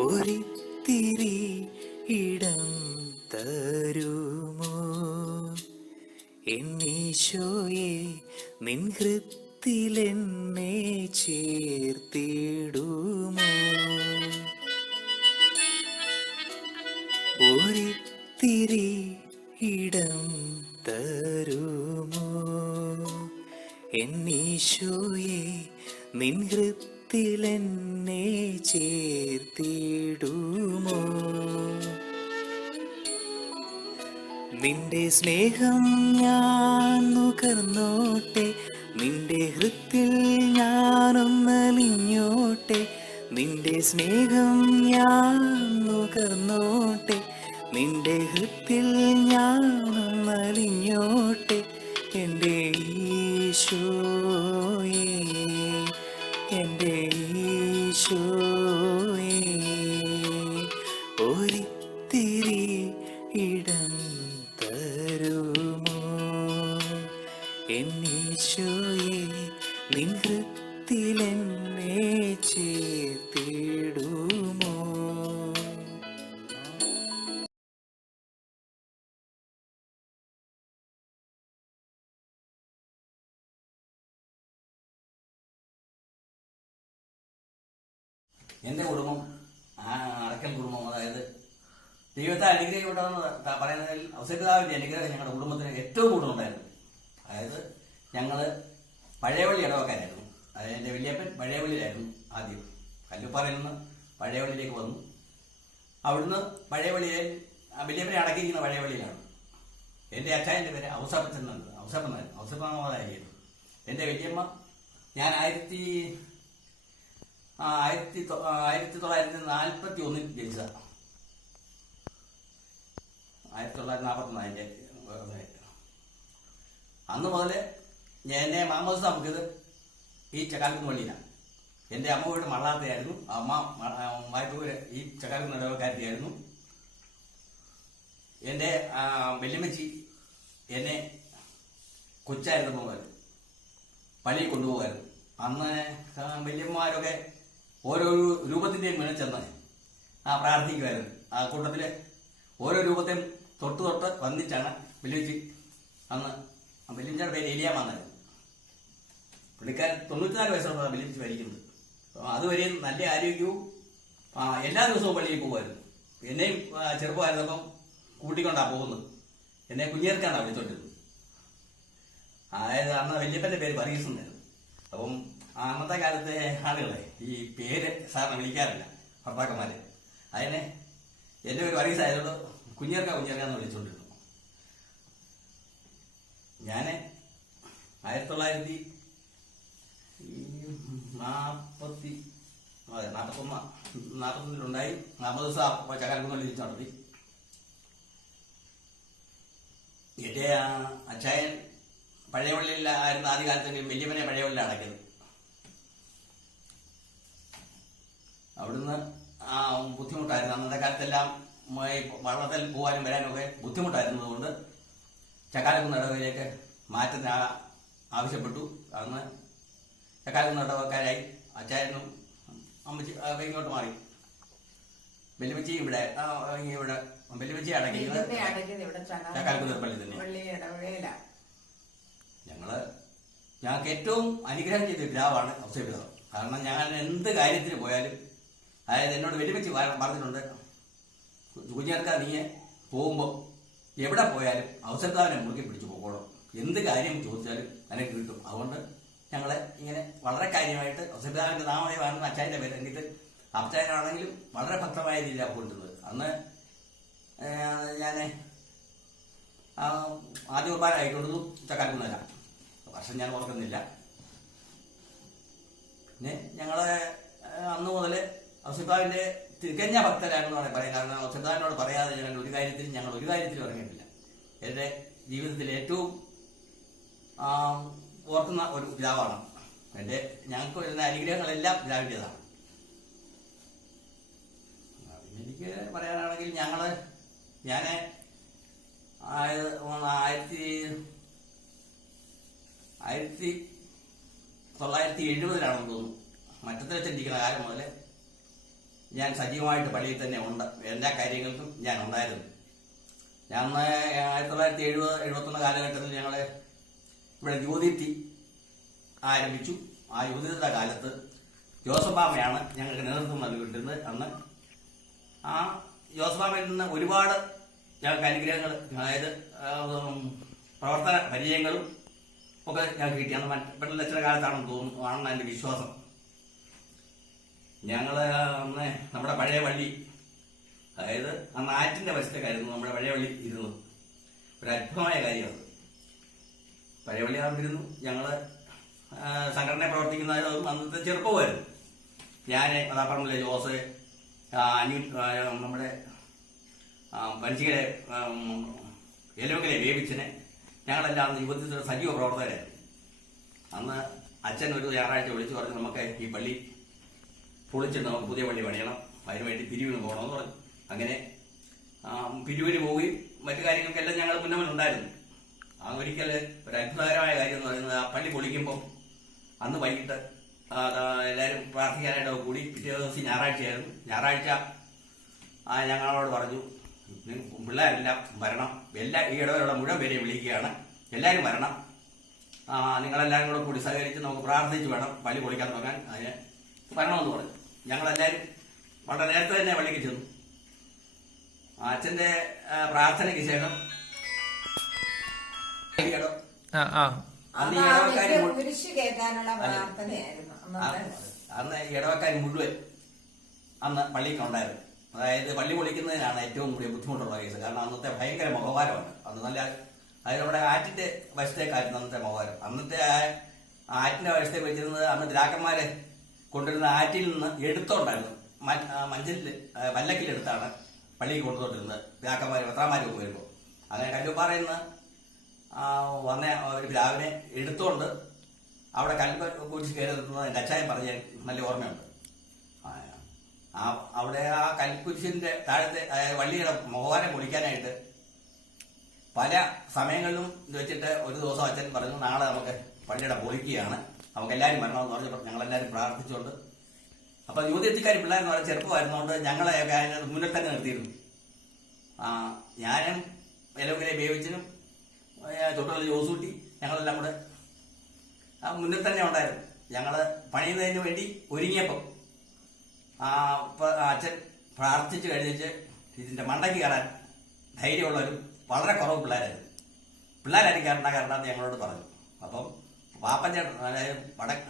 ഒരിത്തിരി ഇടം തരുമോ എന്നീശോയെ, നിൻ ഹൃത്തിലെന്നെ ചേർത്തിടുമോ? ഒരിത്തിരി ഇടം തരുമോ എന്നീശോയെ, നിൻ ഹൃത്തിലെന്നെ ചേർത്തിടുമോ? നിന്റെ സ്നേഹം ഞാൻ നുകർന്നോട്ടെ, നിന്റെ ഹൃത്തിൽ ഞാനൊന്നലിഞ്ഞോട്ടെ. നിന്റെ സ്നേഹം ഞാൻ നുകർന്നോട്ടെ, നിന്റെ ഹൃത്തിൽ ഞാനൊന്നലിഞ്ഞോട്ടെ. എൻ്റെ ഈശോയേ, എൻ്റെ ഈശോയേ, ഒരിത്തിരി ഇടം തരുമോ എന്നീശോയെ, നിൻ ഹൃത്തിലെന്നെ ചേർത്തിടുമോ? എൻ്റെ കുടുംബം അടക്കൽ കുടുംബം, അതായത് ദൈവത്തെ അനുഗ്രഹിക്കപ്പെട്ടതെന്ന് പറയുന്നതിൽ ഔസേപിതാവിൻ്റെ അനുഗ്രഹം ഞങ്ങളുടെ കുടുംബത്തിന് ഏറ്റവും കൂടുതലുണ്ടായിരുന്നു. അതായത് ഞങ്ങൾ പഴയപള്ളി ഇടവക്കാരായിരുന്നു. അതായത് എൻ്റെ വലിയപ്പൻ പഴയപള്ളിയിലായിരുന്നു ആദ്യം. കല്ലുപ്പാറയിൽ നിന്ന് പഴയപള്ളിയിലേക്ക് വന്നു. അവിടുന്ന് പഴയപള്ളിയിൽ വലിയപ്പനെ അടക്കിയിരിക്കുന്ന പഴയപള്ളിയിലാണ്. എൻ്റെ അച്ചായൻ്റെ പേര് ഔസേപ്പച്ചനുണ്ട്, ഔസേപ്പനായിരുന്നു. എൻ്റെ വലിയമ്മ ഞാൻ 1941 ജനിച്ചതാണ്. 1944 അന്ന് മുതൽ എന്നെ മാമോദിസ മുക്കിയത് ഈ ചക്കാലക്കുന്ന് പള്ളിയിലാണ്. എൻ്റെ അമ്മ വീട് മള്ളാത്തയായിരുന്നു, അമ്മ വായ്പൂര് ഈ ചക്കാലക്കുന്ന് ഇടവക്കാരത്തിയായിരുന്നു. എൻ്റെ വെല്ലുമ്മച്ചി എന്നെ കൊച്ചായിരുന്നു മുതൽ പള്ളിയിൽ കൊണ്ടുപോകായിരുന്നു. അന്ന് വല്യമ്മമാരൊക്കെ ഓരോ രൂപത്തിൻ്റെയും മുന്നിൽ ചെന്ന് പ്രാർത്ഥിക്കുമായിരുന്നു. ആ കൂട്ടത്തിൽ ഓരോ രൂപത്തെയും തൊട്ട് വന്നിച്ചാണ് വെല്ലുവിളിച്ച്. അന്ന് വെല്ലുവിളിച്ചാണ് പേര് എലിയാമാന്നായിരുന്നു. പുള്ളിക്കാരൻ 94 വയസ്സുള്ള വെല്ലുവിളിച്ച് ഭരിക്കുന്നത്. അതുവരെയും നല്ല ആരോഗ്യവും എല്ലാ ദിവസവും പള്ളിയിൽ പോകുമായിരുന്നു. എന്നെയും ചെറുപ്പമായിരുന്നപ്പം കൂട്ടിക്കൊണ്ടാണ് പോകുന്നത്. എന്നെ കുഞ്ഞേർക്കാണ് വിളിച്ചോണ്ടിരുന്നത്. അതായത് അന്ന് വല്യപ്പൻ്റെ പേര് വർഗീസ് എന്നായിരുന്നു. അപ്പം അന്നത്തെ കാലത്തെ ആളുകളെ ഈ പേര് സാറിനെ വിളിക്കാറില്ല, ഭർത്താക്കന്മാര്. അതിനെ എൻ്റെ ഒരു വർഗീസ് ആയതുകൊണ്ട് കുഞ്ഞേർക്കാന്ന് വിളിച്ചോണ്ടിരുന്നു. ഞാൻ 1941 മാമോദിസ ചക്കാലക്കുന്ന് തിരിച്ചു നടത്തി. എൻ്റെ അച്ചായൻ പഴയപള്ളിയിലായിരുന്നു ആദ്യകാലത്തെങ്കിലും. വലിയവനെ പഴയപള്ളിയിൽ അടയ്ക്കുന്നത്. അവിടുന്ന് ബുദ്ധിമുട്ടായിരുന്നു. അന്നത്തെ കാലത്തെല്ലാം വള്ളത്തിൽ പോകാനും വരാനും ഒക്കെ ബുദ്ധിമുട്ടായിരുന്നതുകൊണ്ട് ചക്കാലക്കുന്ന് ഇടവയിലേക്ക് മാറ്റുന്ന ആവശ്യപ്പെട്ടു. അന്ന് ചക്കാലക്കുന്ന് ഇടവക്കാരായി അച്ചായനും അമ്മച്ചി ഇങ്ങോട്ട് മാറി. വെല്ലുവിളിച്ചി ഇവിടെ വെല്ലുവിളിച്ചി അടയ്ക്കുന്നത് ചക്കാലക്കുന്ന് പള്ളി തന്നെ. ഞങ്ങൾക്ക് ഏറ്റവും അനുഗ്രഹം ചെയ്ത പിതാവാണ് ഔസേപിതാവ്. കാരണം ഞാൻ എന്ത് കാര്യത്തിന് പോയാലും, അതായത് എന്നോട് വെല്ലുവിളിച്ച് പറഞ്ഞിട്ടുണ്ട്, കുഞ്ഞേർക്ക നീ പോകുമ്പോൾ എവിടെ പോയാലും ഔസേപിതാവിനെ മുറുകെ പിടിച്ചു പോകണം, എന്ത് കാര്യം ചോദിച്ചാലും എനിക്ക് കിട്ടും. അതുകൊണ്ട് ഞങ്ങളെ ഇങ്ങനെ വളരെ കാര്യമായിട്ട് ഔസേപിതാവിന്റെ നാമദേവാണെന്ന് അച്ചായന്റെ പേര്. എന്നിട്ട് അച്ചായനാണെങ്കിലും വളരെ ഭക്തമായ രീതിയിലാണ് പോയിട്ടുള്ളത്. അന്ന് ഞാൻ ആദ്യ കുർബാനായിട്ടുള്ളതും ചക്കാലക്കുന്നില്ല, വർഷം ഞാൻ ഓർക്കുന്നില്ല. പിന്നെ ഞങ്ങള് അന്ന് മുതൽ ഔസേപിതാവിന്റെ തികഞ്ഞ ഭക്തരാണെന്ന് പറയാം. കാരണം ഔസേപിതാവിനോട് പറയാതെ ഞങ്ങൾ ഒരു കാര്യത്തിലും ഇറങ്ങിയിട്ടില്ല. എൻ്റെ ജീവിതത്തിൽ ഏറ്റവും ഓർക്കുന്ന ഒരു പിതാവാണ്. ഞങ്ങൾക്ക് വരുന്ന അനുഗ്രഹങ്ങളെല്ലാം പിതാവിൻ്റെതാണ്. എനിക്ക് പറയാനാണെങ്കിൽ ഞാൻ 1999 1970-ലാണെന്ന് തോന്നുന്നു. മറ്റത്തിലിരിക്കുന്ന കാലം മുതൽ ഞാൻ സജീവമായിട്ട് പള്ളിയിൽ തന്നെ ഉണ്ട്. എല്ലാ കാര്യങ്ങൾക്കും ഞാൻ ഉണ്ടായിരുന്നു. ഞാൻ 1970-71 കാലഘട്ടത്തിൽ ഞങ്ങൾ ഇവിടെ ജ്യോതിത്തി ആരംഭിച്ചു. ആ ജ്യോതിയുടെ കാലത്ത് ജോസഫാമയാണ് ഞങ്ങൾക്ക് നേതൃത്വം നൽകിയിട്ടിരുന്നത്. അന്ന് ആ ജോസഫാമയിൽ നിന്ന് ഒരുപാട് ഞങ്ങൾക്ക് അനുഗ്രഹങ്ങൾ, അതായത് പ്രവർത്തന പരിചയങ്ങളും ഒക്കെ ഞങ്ങൾക്ക് കിട്ടി. അന്ന് പെട്ടെന്ന് കാലത്താണെന്ന് തോന്നുന്നു, ആണെന്ന് എൻ്റെ വിശ്വാസം. ഞങ്ങൾ അന്ന് നമ്മുടെ പഴയ പള്ളി, അതായത് അന്ന് ആറ്റിന്റെ വശത്തേക്കായിരുന്നു നമ്മുടെ പഴയ പള്ളി ഇരുന്നത്. ഒരു അത്ഭുതമായ കാര്യമാണ്. പഴയ പള്ളി ആകുന്നിരുന്നു. ഞങ്ങൾ സംഘടന പ്രവർത്തിക്കുന്നതും അന്നത്തെ ചെറുപ്പമായിരുന്നു. ഞാൻ അതാപ്പറമ്പിലെ ജോസ്, നമ്മുടെ പഞ്ചിയുടെ എലോക്കിലെ വേവിച്ചനെ, ഞങ്ങളെല്ലാം അന്ന് യുവത്വത്തിലെ സജീവ പ്രവർത്തകരായിരുന്നു. അന്ന് അച്ഛൻ ഒരു ഞായറാഴ്ച വിളിച്ചു പറഞ്ഞു, നമുക്ക് ഈ പള്ളി പൊളിച്ചിട്ട് നമുക്ക് പുതിയ പള്ളി പണിയണം, അതിനുവേണ്ടി പിരിവിന് പോകണമെന്ന് പറഞ്ഞു. അങ്ങനെ പിരിവിന് പോവുകയും മറ്റു കാര്യങ്ങൾക്കെല്ലാം ഞങ്ങൾ മുന്നമുണ്ടായിരുന്നു. ആ ഒരിക്കൽ ഒരു അത്ഭുതകരമായ കാര്യം എന്ന് പറയുന്നത്, ആ പള്ളി പൊളിക്കുമ്പോൾ അന്ന് വൈകിട്ട് എല്ലാവരും പ്രാർത്ഥിക്കാനായിട്ട് കൂടി. പിറ്റേ ദിവസം ഞായറാഴ്ചയായിരുന്നു. ഞായറാഴ്ച ഞങ്ങളോട് പറഞ്ഞു, പിള്ളേരെല്ലാം വരണം, ഈ ഇടവരുടെ മുഴുവൻ പേരെയും വിളിക്കുകയാണ്, എല്ലാവരും വരണം, നിങ്ങളെല്ലാവരും കൂടെ കൂടി സഹകരിച്ച് നമുക്ക് പ്രാർത്ഥിച്ച് വേണം പള്ളി പൊളിക്കാൻ തുടങ്ങാൻ, അതിന് വരണമെന്ന് പറഞ്ഞു. ഞങ്ങളെല്ലാവരും വളരെ നേരത്തെ തന്നെ പള്ളിക്ക് ചെന്നു. അച്ഛൻ്റെ പ്രാർത്ഥനയ്ക്ക് ശേഷം അന്ന് ഇടവക്കാർ മുഴുവൻ അന്ന് പള്ളിക്കുണ്ടായിരുന്നു. അതായത് പള്ളി പൊളിക്കുന്നതിനാണ് ഏറ്റവും കൂടിയ ബുദ്ധിമുട്ടുള്ള കേസ്. കാരണം അന്നത്തെ ഭയങ്കര മുഖവാരമാണ്. അന്ന് നല്ല, അതായത് നമ്മുടെ ആറ്റിന്റെ വശത്തേക്കായിരുന്നു അന്നത്തെ മുഖവാരം. അന്നത്തെ ആറ്റിന്റെ വശത്തേക്ക് വെച്ചിരുന്നത് അന്ന് ദ്രാക്കന്മാരെ കൊണ്ടുവരുന്ന ആറ്റിൽ നിന്ന് എടുത്തോണ്ടായിരുന്നു. മഞ്ചലിൽ പല്ലക്കിലെടുത്താണ് പള്ളിയിൽ കൊണ്ടുപോട്ടിരുന്നത് ദ്രാക്കന്മാർ പത്രാമാരൊക്കെ വരുമ്പോൾ. അങ്ങനെ കല്ലുപ്പാറയിൽ നിന്ന് വന്ന ഒരു പിതാവിനെ എടുത്തുകൊണ്ട് അവിടെ കല്ല് കുരിശ് കയറി നിർത്തുന്നത് എൻ്റെ അച്ചായൻ പറഞ്ഞ നല്ല ഓർമ്മയുണ്ട്. അവിടെ ആ കൽക്കുരിശിന്റെ താഴത്തെ വള്ളിയുടെ മുഖവാരം പൊളിക്കാനായിട്ട് പല സമയങ്ങളിലും ഇത് വെച്ചിട്ട് ഒരു ദിവസം അച്ഛൻ പറഞ്ഞു, നാളെ നമുക്ക് പള്ളിയുടെ പൊളിക്കുകയാണ്, നമുക്ക് എല്ലാവരും വരണമെന്ന് പറഞ്ഞപ്പോൾ ഞങ്ങളെല്ലാവരും പ്രാർത്ഥിച്ചുകൊണ്ട്, അപ്പൊ യുവതിക്കാർ പിള്ളേരെന്ന് പറഞ്ഞാൽ ചെറുപ്പമായിരുന്നുകൊണ്ട് ഞങ്ങളെയൊക്കെ അതിനകത്ത് മുന്നിൽ തന്നെ നിർത്തിയിരുന്നു. ഞാനും എലോക്കിലെ ബേവിച്ചനും തൊട്ടുള്ള ജോസൂട്ടി ഞങ്ങളെല്ലാം കൂടെ മുന്നിൽ തന്നെ ഉണ്ടായിരുന്നു. ഞങ്ങള് പണിയുന്നതിന് വേണ്ടി ഒരുങ്ങിയപ്പോൾ അച്ഛൻ പ്രാർത്ഥിച്ചു കഴിഞ്ഞിട്ട് ഇതിന്റെ മണ്ടയ്ക്ക് കയറാൻ ധൈര്യമുള്ളവരും വളരെ കുറവ് പിള്ളേരായിരുന്നു. പിള്ളേരാരും കയറേണ്ട കയറണ്ടെന്ന് ഞങ്ങളോട് പറഞ്ഞു. അപ്പം പാപ്പൻചേട്ടൻ, അതായത്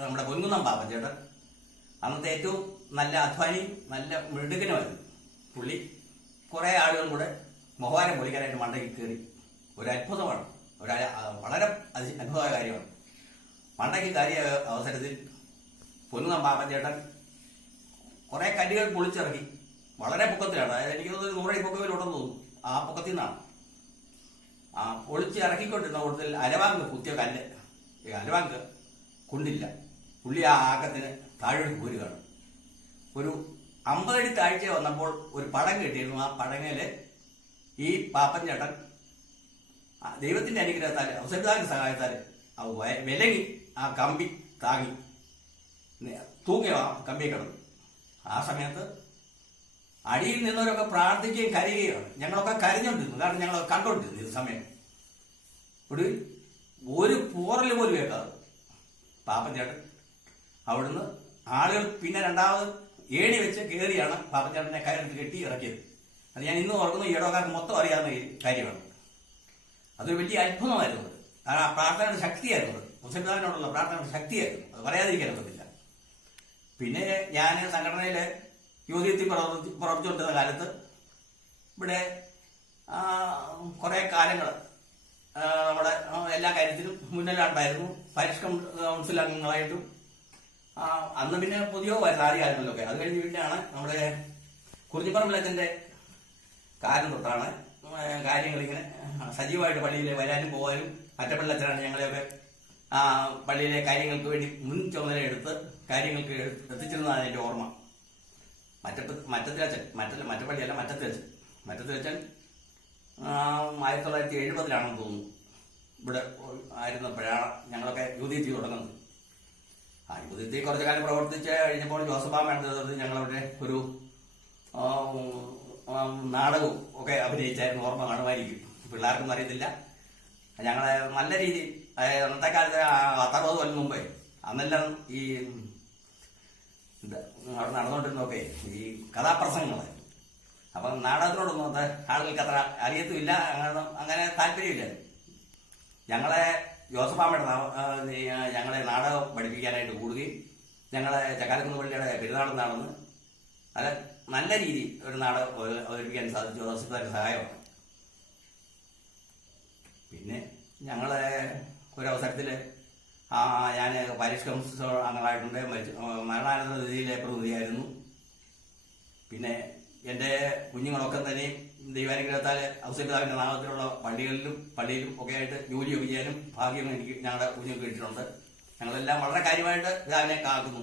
നമ്മുടെ പൊൻകുന്നം പാപ്പൻചേട്ടൻ അന്നത്തെ ഏറ്റവും നല്ല അധ്വാനിയും നല്ല മിടുക്കനുമായിരുന്നു. പുള്ളി കുറെ ആളുകളും കൂടെ മുഖവാരം പൊളിക്കാനായിട്ട് മണ്ടയ്ക്ക് കയറി. ഒരു അത്ഭുതമാണ്, വളരെ അത്ഭുതമായ കാര്യമാണ്. മണ്ടയ്ക്ക് കയറിയ അവസരത്തിൽ പൊൻകുന്നം പാപ്പൻചേട്ടൻ കുറെ കല്ലുകൾ പൊളിച്ചിറക്കി. വളരെ പൊക്കത്തിലാണ്, അതായത് എനിക്ക് തോന്നുന്നു 100 പൊക്കത്തിലുണ്ടെന്ന് തോന്നുന്നു. ആ പൊക്കത്തിൽ നിന്നാണ് പൊളിച്ച് ഇറക്കിക്കൊണ്ടിരുന്ന കൂടുതൽ അരവാങ്ക് കുത്തിയ കല്ല്, അരവാങ്ക് കൊണ്ടില്ല. പുള്ളി ആ ആക്കത്തിന് താഴെ പോരുകയാണ്. ഒരു 50 അടി താഴ്ച വന്നപ്പോൾ ഒരു പടം കെട്ടിയിരുന്നു. ആ പടങ്ങല് ഈ പാപ്പൻ ചേട്ടൻ ദൈവത്തിന്റെ അനുഗ്രഹത്താല്, ഔസേപ്പിതാവിന്റെ സഹായത്താല് വിലങ്ങി ആ കമ്പി താങ്ങി തൂങ്ങി ആ കമ്പി കിടന്നു. ആ സമയത്ത് അടിയിൽ നിന്നവരൊക്കെ പ്രാർത്ഥിക്കുകയും കരയുകയാണ്. ഞങ്ങളൊക്കെ കരഞ്ഞോണ്ടിരുന്നു, കാരണം ഞങ്ങൾ കണ്ടോണ്ടിരുന്നു ഇത് സമയം. ഒരു പോറൽ പോലും കേൾക്കാതെ പാപ്പൻ ചേട്ടൻ അവിടുന്ന് ആളുകൾ പിന്നെ രണ്ടാമത് ഏണി വെച്ച് കയറിയാണ് പാപ്പൻ ചേട്ടനെ കയറിട്ട് കെട്ടി ഇറക്കിയത്. അത് ഞാൻ ഇന്ന് ഓർക്കുന്നു, ഈ ഇടവക്കാർക്ക് മൊത്തം അറിയാവുന്ന കാര്യമാണ്. അതൊരു വലിയ അത്ഭുതമായിരുന്നു. ആ പ്രാർത്ഥനയുടെ ശക്തിയായിരുന്നു, മുസൽമാനോടുള്ള പ്രാർത്ഥനയുടെ ശക്തിയായിരുന്നു. അത് പറയാതിരിക്കാൻ പറ്റില്ല. പിന്നെ ഞാൻ സംഘടനയിലെ യുവതിയെത്തി പ്രവർത്തിച്ചുകൊണ്ടിരുന്ന കാലത്ത് ഇവിടെ കുറെ കാലങ്ങൾ നമ്മുടെ എല്ലാ കാര്യത്തിലും മുന്നിലുണ്ടായിരുന്നു. പാരിഷ് കൗൺസിൽ അംഗങ്ങളായിട്ടും അന്ന് പിന്നെ പുതിയോ വരുന്ന ആദ്യ കാലങ്ങളിലൊക്കെ. അത് കഴിഞ്ഞ് പിന്നെയാണ് നമ്മുടെ കുറിഞ്ഞിപ്പറമ്പിലച്ഛൻ്റെ കാലം തൊട്ടാണ് കാര്യങ്ങളിങ്ങനെ സജീവമായിട്ട് പള്ളിയിൽ വരാനും പോകാനും. അറ്റപ്പള്ളിലച്ഛനാണ് ഞങ്ങളെയൊക്കെ പള്ളിയിലെ കാര്യങ്ങൾക്ക് വേണ്ടി മുൻ ചുമതല എടുത്ത് കാര്യങ്ങൾക്ക് എത്തിച്ചിരുന്നതാണ് എൻ്റെ ഓർമ്മ. മറ്റത്തിലച്ഛൻ, മറ്റപ്പള്ളിയല്ല, മറ്റത്തിലച്ഛൻ 1970-ലാണെന്ന് തോന്നുന്നു ഇവിടെ ആയിരുന്നപ്പോഴാണ് ഞങ്ങളൊക്കെ യുവതി തുടങ്ങുന്നത്. യുവതിത്തിൽ കുറച്ചു കാലം പ്രവർത്തിച്ച് കഴിഞ്ഞപ്പോൾ ജോസഫാമ്മയുടെ നേതൃത്വത്തിൽ ഞങ്ങളവിടെ ഒരു നാടകവും ഒക്കെ അഭിനയിച്ചായിരുന്നു. ഓർമ്മ കാണുമായിരിക്കും, പിള്ളേർക്കൊന്നും അറിയത്തില്ല. ഞങ്ങളെ നല്ല രീതിയിൽ, അതായത് അന്നത്തെ കാലത്ത് 60 കൊല്ലം മുമ്പേ അന്നെല്ലാം ഈ അവിടെ നടന്നുകൊണ്ടിരുന്നൊക്കെ ഈ കഥാപ്രസംഗങ്ങളായിരുന്നു. അപ്പം നാടകത്തിനോടൊന്നും അത് ആളുകൾക്ക് അത്ര അറിയത്തുമില്ല, അങ്ങനെ താല്പര്യമില്ല. ഞങ്ങളെ ജോസഫാമ്മയുടെ ഞങ്ങളെ നാടകം പഠിപ്പിക്കാനായിട്ട് കൂടുകയും ഞങ്ങളെ ചക്കാലക്കുന്ന് പള്ളിയുടെ പെരുന്നാളും നടന്ന് നല്ല രീതിയിൽ ഒരു നാടകം അവതരിപ്പിക്കാൻ സാധിച്ചു. ജോസഫിന്റെ സഹായമാണ്. പിന്നെ ഞങ്ങളെ ഒരവസരത്തിൽ ഞാൻ പാരിഷ് കൗൺസിൽ അംഗങ്ങളായിട്ടുണ്ട്. മരണാനന്തര നിധിയിലെ പ്രതിനിധിയായിരുന്നു. പിന്നെ എൻ്റെ കുഞ്ഞുങ്ങളൊക്കെ തന്നെ ദൈവാനുഗ്രഹത്താൽ ഔസേപിതാവിൻ്റെ നാമത്തിലുള്ള പള്ളിയിലും ഒക്കെ ആയിട്ട് ജോലിയൊക്കെ ചെയ്യാനും ഭാഗ്യം എനിക്ക് ഞങ്ങളുടെ കുഞ്ഞുങ്ങൾക്ക് കിട്ടിയിട്ടുണ്ട്. ഞങ്ങളെല്ലാം വളരെ കാര്യമായിട്ട് പിതാവിനെ കാക്കുന്നു.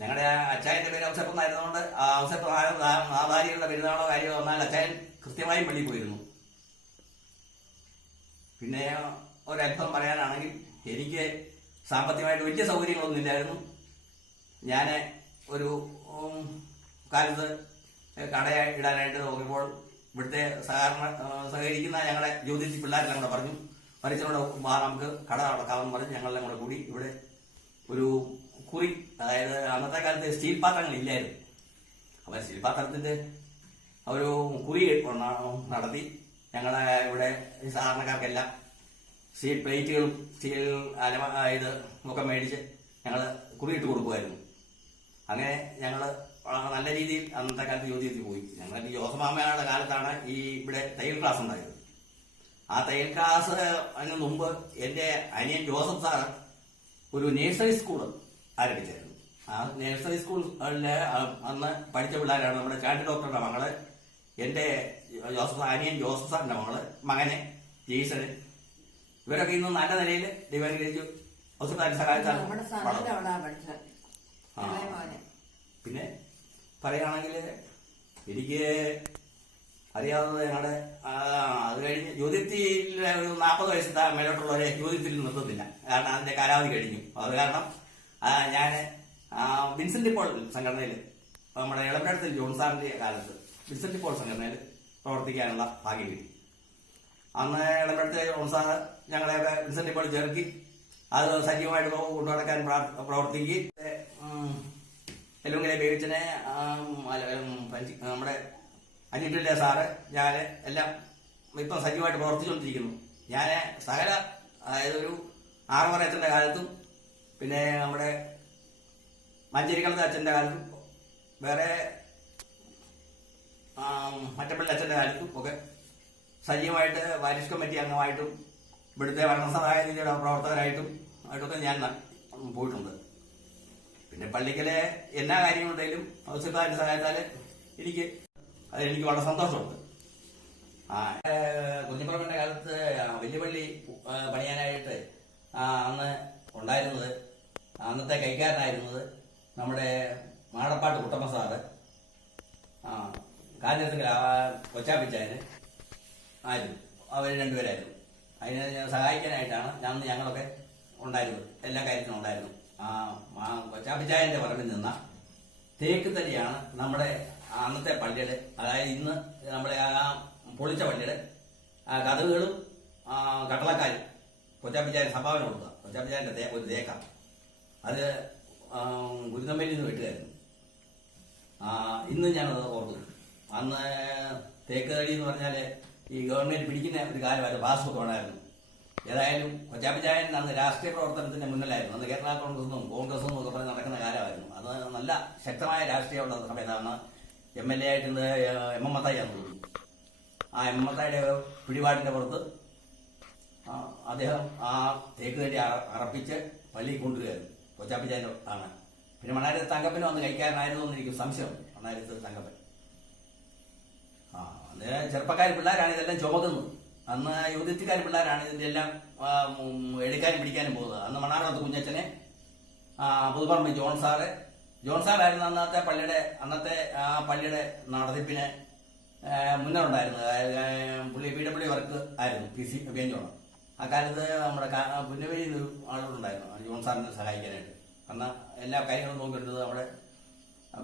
ഞങ്ങളുടെ അച്ചായൻ്റെ പേര് ഔസേപ്പ് എന്നായിരുന്നതുകൊണ്ട് ആ ഔസേപ്പ് ആധാരികളുടെ പെരുന്നാളോ കാര്യമോ വന്നാൽ അച്ചായൻ കൃത്യമായും പള്ളിയിൽ പോയിരുന്നു. പിന്നെ ഒരല്പം പറയാനാണെങ്കിൽ എനിക്ക് സാമ്പത്തികമായിട്ട് വലിയ സൗകര്യങ്ങളൊന്നും ഇല്ലായിരുന്നു. ഞാൻ ഒരു കാലത്ത് കട ഇടാനായിട്ട് നോക്കിയപ്പോൾ ഇവിടുത്തെ സഹകരിക്കുന്ന ഞങ്ങളുടെ ജ്യോതിഷി പിള്ളേരെല്ലാം കൂടെ പറഞ്ഞു, പരിസരോട് നമുക്ക് കട നടക്കാമെന്ന് പറഞ്ഞ് ഞങ്ങളെല്ലാം കൂടെ കൂടി ഇവിടെ ഒരു കുറി, അതായത് അന്നത്തെ കാലത്ത് സ്റ്റീൽ പാത്രങ്ങളില്ലായിരുന്നു. അപ്പം സ്റ്റീൽ പാത്രത്തിൻ്റെ ഒരു കുറി നടത്തി ഞങ്ങളെ ഇവിടെ സാധാരണക്കാർക്കെല്ലാം സ്റ്റീൽ പ്ലേറ്റുകളും സ്റ്റീൽ ഇത് ഒക്കെ മേടിച്ച് ഞങ്ങൾ കുറിയിട്ട് കൊടുക്കുമായിരുന്നു. അങ്ങനെ ഞങ്ങൾ നല്ല രീതിയിൽ അന്നത്തെ കാലത്ത് ജ്യോതിഷത്തിൽ പോയി. ഞങ്ങൾക്ക് ജോസഫാമ്മയുടെ കാലത്താണ് ഈ ഇവിടെ തയ്യൽ ക്ലാസ് ഉണ്ടായത്. ആ തയ്യൽ ക്ലാസ് അതിന് മുമ്പ് എൻ്റെ അനിയൻ ജോസഫ് സാർ ഒരു നേഴ്സറി സ്കൂൾ ആരംഭിച്ചായിരുന്നു. ആ നേഴ്സറി സ്കൂളിൽ അന്ന് പഠിച്ച പിള്ളേരാണ് നമ്മുടെ ചാണ്ടി ഡോക്ടറുടെ മകള്, എൻ്റെ അനിയൻ ജോസഫ് സാറിന്റെ മകനെ ജെയ്സന്. ഇവരൊക്കെ ഇന്ന് നല്ല നിലയിൽ ദൈവാനുഗ്രഹിച്ചു ഹോസ്പിറ്റലിൽ സഹായിച്ചാണ്. പിന്നെ പറയുകയാണെങ്കിൽ എനിക്ക് അറിയാവുന്നത് ഞങ്ങളുടെ അത് കഴിഞ്ഞ് ജ്യോതിത്തിൽ ഒരു 40 വയസ്സ് മേലോട്ടുള്ളവരെ ജ്യോതിത്തിൽ നിർത്തുന്നില്ല. കാരണം അതിന്റെ കാലാവധി കഴിഞ്ഞു. അത് കാരണം ഞാൻ വിൻസെന്റ് പോൾ സംഘടനയിൽ നമ്മുടെ ഇളമ്പഴത്തിൽ ജോൺ സാറിന്റെ കാലത്ത് വിൻസെന്റ് പോൾ സംഘടനയിൽ പ്രവർത്തിക്കാനുള്ള ഭാഗ്യം കിട്ടി. അന്ന് ഇളമ്പഴത്തിലെ ജോൺ സാറ് ഞങ്ങളെയൊക്കെ വിൻസെന്റ് പോൾ ചേർക്കി അത് സജീവമായിട്ട് കൊണ്ടുനടക്കാൻ പ്രവർത്തിക്കുകയും എല്ലുങ്കലെ ബേബിച്ചനെ നമ്മുടെ അനിറ്റിലെ സാറ് ഞാൻ എല്ലാം ഇപ്പം സജീവമായിട്ട് പ്രവർത്തിച്ചുകൊണ്ടിരിക്കുന്നു. ഞാൻ സകല, അതായത് ഒരു 6 അച്ഛൻ്റെ കാലത്തും പിന്നെ നമ്മുടെ മഞ്ചേരിക്കളത്തെ അച്ഛൻ്റെ കാലത്തും വേറെ മറ്റപ്പള്ളി അച്ഛൻ്റെ കാലത്തും ഒക്കെ സജീവമായിട്ട് പാരിഷ് കമ്മിറ്റി അംഗമായിട്ടും ഇവിടുത്തെ ഭരണസഹായ നിധിയുടെ പ്രവർത്തകരായിട്ടുമൊക്കെ ഞാൻ പോയിട്ടുണ്ട്. പിന്നെ പള്ളിക്കലെ എല്ലാ കാര്യങ്ങളുണ്ടെങ്കിലും ഔസേപ്പിതാവിന്റെ സഹായത്താൽ എനിക്ക് വളരെ സന്തോഷമുണ്ട്. കുഞ്ഞിപ്പറമ്പിന്റെ കാലത്ത് വലിയ പള്ളി പണിയാനായിട്ട് അന്ന് ഉണ്ടായിരുന്നത്, അന്നത്തെ കൈക്കാരനായിരുന്നത് നമ്മുടെ മാടപ്പാട്ട് കുട്ടമ്മ സാറ്, കാഞ്ഞിരത്തിൽ കൊച്ചാപ്പിച്ചായന് ആയിരുന്നു. അവർ രണ്ടുപേരായിരുന്നു. അതിനെ സഹായിക്കാനായിട്ടാണ് ഞങ്ങളൊക്കെ ഉണ്ടായിരുന്നത്, എല്ലാ കാര്യത്തിനും ഉണ്ടായിരുന്നു. കൊച്ചാപ്പിച്ചായന്റെ പറമ്പിൽ നിന്ന തേക്ക് തടിയാണ് നമ്മുടെ അന്നത്തെ പള്ളിയുടെ, അതായത് ഇന്ന് നമ്മുടെ പൊളിച്ച പള്ളിയുടെ കഥകളും കട്ടളക്കാരും കൊച്ചാപ്പിച്ചായൻ സംഭാവന കൊടുക്കുക. കൊച്ചാപ്പിച്ചായന്റെ ഒരു തേക്ക അത് ഗുരുതമ്പലിൽ നിന്ന് വെട്ടുകായിരുന്നു. ഇന്നും ഞാനത് ഓർത്തു. അന്ന് തേക്ക് തടി എന്ന് പറഞ്ഞാൽ ഈ ഗവൺമെന്റ് പിടിക്കുന്ന ഒരു കാലമായിരുന്നു, പാസ്ബുക്ക് വേണമായിരുന്നു. ഏതായാലും കൊച്ചാപ്പിച്ചായൻ അന്ന് രാഷ്ട്രീയ പ്രവർത്തനത്തിന്റെ മുന്നിലായിരുന്നു. അന്ന് കേരള കോൺഗ്രസും ഒക്കെ പറഞ്ഞ് നടക്കുന്ന കാലമായിരുന്നു. അത് നല്ല ശക്തമായ രാഷ്ട്രീയമുള്ള സമയത്താണ് MLA ആയിട്ടുണ്ട് MM മത്തായിയാന്ന് തോന്നുന്നു. ആ MM മത്തായിയുടെ പിടിപാടിന്റെ പുറത്ത് അദ്ദേഹം ആ തേക്ക് തടി അറപ്പിച്ച് പള്ളിയിൽ കൊണ്ടുവരുമായിരുന്നു. കൊച്ചാപ്പിച്ചായൻ ആണ്. പിന്നെ മണ്ണാരത്ത് തങ്കപ്പനും അന്ന് കഴിക്കാനായിരുന്നു എന്ന് എനിക്ക് സംശയം. മണ്ണാരത്ത് തങ്കപ്പൻ അന്ന് ചെറുപ്പക്കാർ പിള്ളേരാണ് ഇതെല്ലാം ചുമക്കുന്നത്. അന്ന് യുവതിക്കാർ പിള്ളേരാണ് ഇതിന്റെ എല്ലാം എടുക്കാനും പിടിക്കാനും പോകുന്നത്. അന്ന് മണ്ണാർക്കാട് കുഞ്ഞച്ചനെ, പുതുപ്പറമ്പ് ജോൺ സാറായിരുന്നു അന്നത്തെ പള്ളിയുടെ നടത്തിപ്പിന് മുന്നേ ഉണ്ടായിരുന്നത്. പുള്ളി PW വർക്ക് ആയിരുന്നു, PC ബെഞ്ചോണം. ആ കാലത്ത് നമ്മുടെ പുന്നവരിയിൽ ഒരു ആളുകളുണ്ടായിരുന്നു ജോൺ സാറിനെ സഹായിക്കാനായിട്ട്. കാരണം എല്ലാ കാര്യങ്ങളും നോക്കിയിരുന്നത് അവിടെ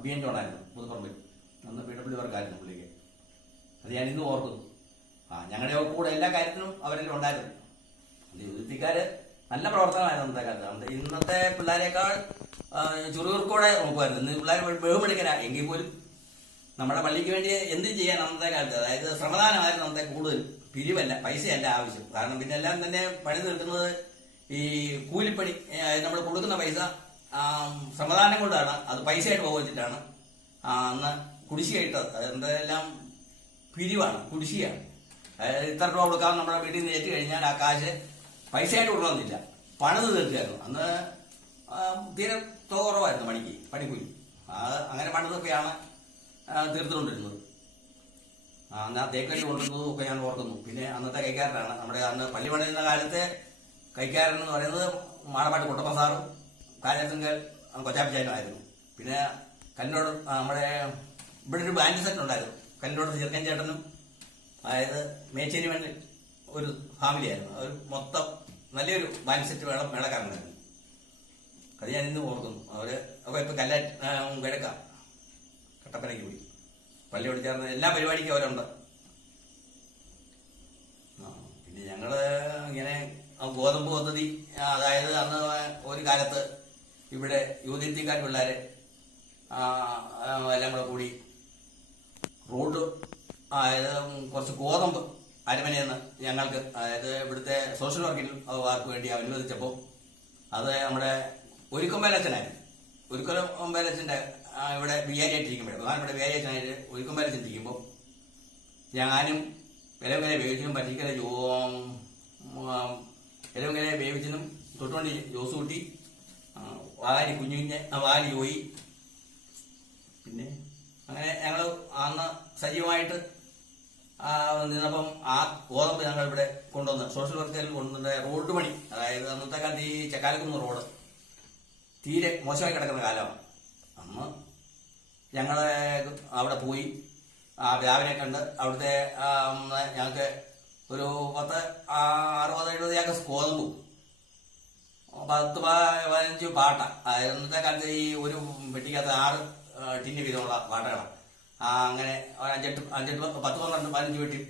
BN ജോണായിരുന്നു പുതുപ്പറമ്പിൽ. അന്ന് PW വർക്കായിരുന്നു പുള്ളിക്ക്. അത് ഞാൻ ഇന്നും ഓർക്കുന്നു. ഞങ്ങളുടെ കൂടെ എല്ലാ കാര്യത്തിനും അവരെല്ലാം ഉണ്ടായിരുന്നു. യുവതിക്കാര് നല്ല പ്രവർത്തനമായിരുന്നു അന്നത്തെ കാലത്ത്. ഇന്നത്തെ പിള്ളേരെക്കാൾ ചുറുചുറുക്കോടെ നോക്കുമായിരുന്നു. ഇന്ന് പിള്ളേർ ബഹുമെടുക്കല എങ്കിൽ പോലും നമ്മുടെ പള്ളിക്ക് വേണ്ടി എന്തും ചെയ്യാൻ അന്നത്തെ കാലത്ത്, അതായത് ശ്രമദാനമായിരുന്നു അന്നത്തെ കൂടുതൽ, പിരിവല്ല, പൈസയല്ല ആവശ്യം. കാരണം പിന്നെ എല്ലാം തന്നെ പണി തീർക്കുന്നത് ഈ കൂലിപ്പണി. നമ്മൾ കൊടുക്കുന്ന പൈസ ശ്രമദാനം കൊണ്ടാണ്, അത് പൈസയായിട്ട് ഉപയോഗിച്ചിട്ടാണ്. അന്ന് കുടിശ്ശികയിട്ടത് എന്തെല്ലാം പിരിവാണ്, കുടിശ്ശികയാണ്. അതായത് ഇത്ര രൂപ കൊടുക്കാൻ നമ്മുടെ വീട്ടിൽ നിന്ന് ഏറ്റു കഴിഞ്ഞാൽ ആ കാശ് പൈസയായിട്ട് കൊടുക്കണമെന്നില്ല, പണിത് തീർക്കായിരുന്നു. അന്ന് തീരെ തുക കുറവായിരുന്നു പണിക്കൂലി. അങ്ങനെ പണിതൊക്കെയാണ് തീർത്തുകൊണ്ടിരുന്നത്. അന്ന് ആ തേക്കടി കൊണ്ടിരുന്നതും ഒക്കെ ഞാൻ ഓർക്കുന്നു. പിന്നെ അന്നത്തെ കൈക്കാരനാണ് നമ്മുടെ അന്ന് പള്ളി പണിയുന്ന കാലത്തെ കൈക്കാരൻ എന്ന് പറയുന്നത് മാടപ്പാട്ട് കുട്ടപ്പ സാറും കാര്യത്തിങ്കൽ കൊച്ചാപ്പിച്ചാനുമായിരുന്നു. പിന്നെ കല്ലിനോട് നമ്മുടെ ഇവിടെ ഒരു ബാൻഡ് സെറ്റ് ഉണ്ടായിരുന്നു, കല്ലിനോട് ചെറുക്കൻ ചേട്ടനും, അതായത് മേച്ചേരി മണ്ണിൽ ഒരു ഫാമിലിയായിരുന്നു. ഒരു മൊത്തം നല്ലൊരു ബാൻഡ് സെറ്റ് മേളക്കാരനായിരുന്നു. അത് ഞാൻ ഇന്ന് ഓർക്കുന്നു. അപ്പോൾ ഇപ്പം കിഴക്കാം കട്ടപ്പനയ്ക്ക് പോയി പള്ളിയോട് ചേർന്ന് എല്ലാ പരിപാടിക്കും അവരുണ്ട്. പിന്നെ ഞങ്ങള് ഇങ്ങനെ ഗോതമ്പ് പദ്ധതി, അതായത് അന്ന് ഒരു കാലത്ത് ഇവിടെ യുവതിക്കാർ പിള്ളേരെ എല്ലാം കൂടെ കൂടി റോഡ്, അതായത് കുറച്ച് ഗോതമ്പ് അരമനയെന്ന് ഞങ്ങൾക്ക്, അതായത് ഇവിടുത്തെ സോഷ്യൽ വർക്കിന് വേണ്ടി അനുവദിച്ചപ്പോൾ അത് നമ്മുടെ ഒരുക്കമ്പേലച്ചനായിരുന്നു. ഒരുക്കമ്പേലച്ചൻ്റെ ഇവിടെ വികാരിയായിട്ടിരിക്കുമ്പോൾ, പ്രധാനപ്പെട്ട വികാരിയായിട്ട് ഒരുക്കമ്പേലച്ചനിരിക്കുമ്പോൾ ഞാനും വിലവില വേവിച്ചനും പറ്റിക്കല വിലവില വേവിച്ചനും തൊട്ടുകൊണ്ട് ജോസൂട്ടി, വാരി കുഞ്ഞുഞ്ഞ്, വാരി ജോയി, പിന്നെ അങ്ങനെ ഞങ്ങൾ അന്ന് സജീവമായിട്ട് നിന്നപ്പം ആ ഗോതമ്പ് ഞങ്ങൾ ഇവിടെ കൊണ്ടുവന്ന് സോഷ്യൽ വർക്കിൽ കൊണ്ടുവന്ന റോഡ് പണി, അതായത് അന്നത്തെ കാലത്ത് ഈ ചക്കാലക്കുന്ന് റോഡ് തീരെ മോശമായി കിടക്കുന്ന കാലമാണ്. അന്ന് ഞങ്ങൾ അവിടെ പോയി രാവിലെ കണ്ട് അവിടുത്തെ ഞങ്ങൾക്ക് ഒരു 60-70 ഏക്കർ ഗോതമ്പും 10-15 പാട്ട, അതായത് അന്നത്തെ കാലത്ത് ഈ ഒരു പെട്ടിക്കകത്ത് 6 ടിന്ന് വീതമുള്ള പാട്ടകളാണ്. അങ്ങനെ 5-10-12-15 വീട്ടിൽ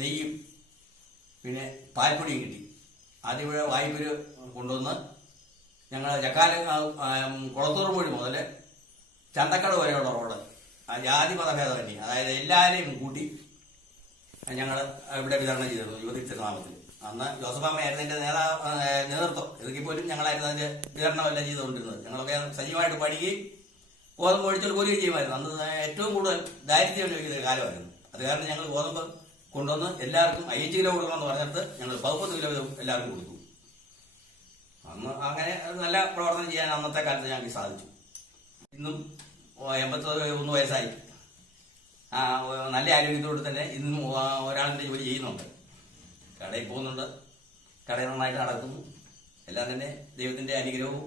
നെയ്യും പിന്നെ പാൽപ്പൊടിയും കിട്ടി. അതിവിടെ വായ്പര് കൊണ്ടുവന്ന് ഞങ്ങൾ കുളത്തൂർ മൊഴി മുതൽ ചന്തക്കട വരെയുള്ള റോഡ് ജാതി മതഭേദമന്യേ, അതായത് എല്ലാവരെയും കൂട്ടി ഞങ്ങൾ ഇവിടെ വിതരണം ചെയ്തിരുന്നു യുവതി തിരുനാമത്തിൽ. അന്ന് ജോസഫാമ്മയായിരുന്നു എൻ്റെ നേതൃത്വം. ഇതൊക്കെ പോലും ഞങ്ങളായിരുന്നു അതിൻ്റെ വിതരണമെല്ലാം ചെയ്തുകൊണ്ടിരുന്നത്. ഞങ്ങളൊക്കെ സജീവമായിട്ട് പഠിക്കുകയും ഗോതമ്പ് ഒഴിച്ചൽ പോലും ചെയ്യുമായിരുന്നു. അന്ന് ഏറ്റവും കൂടുതൽ ദാരിദ്ര്യം അനുഭവിക്കുന്ന കാലമായിരുന്നു. അത് കാരണം ഞങ്ങൾ ഗോതമ്പ് കൊണ്ടുവന്ന് എല്ലാവർക്കും 5 കിലോ കൊടുക്കണമെന്ന് പറഞ്ഞിട്ട് ഞങ്ങൾ 14 കിലോ എല്ലാവർക്കും കൊടുത്തു. അന്ന് അങ്ങനെ നല്ല പ്രവർത്തനം ചെയ്യാൻ അന്നത്തെ കാലത്ത് ഞങ്ങൾക്ക് സാധിച്ചു. ഇന്നും 81 വയസ്സായി നല്ല ആരോഗ്യത്തോടെ തന്നെ ഇന്നും ഒരാളിൻ്റെ ജോലി ചെയ്യുന്നുണ്ട്. കടയിൽ പോകുന്നുണ്ട്, കടയിൽ നന്നായിട്ട് നടക്കുന്നു. എല്ലാം തന്നെ ദൈവത്തിൻ്റെ അനുഗ്രഹവും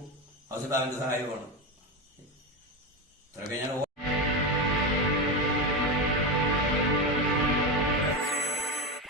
ഔസേപ്പാവിൻ്റെ സഹായവുമാണ്. ഇത്രയൊക്കെ ഞാൻ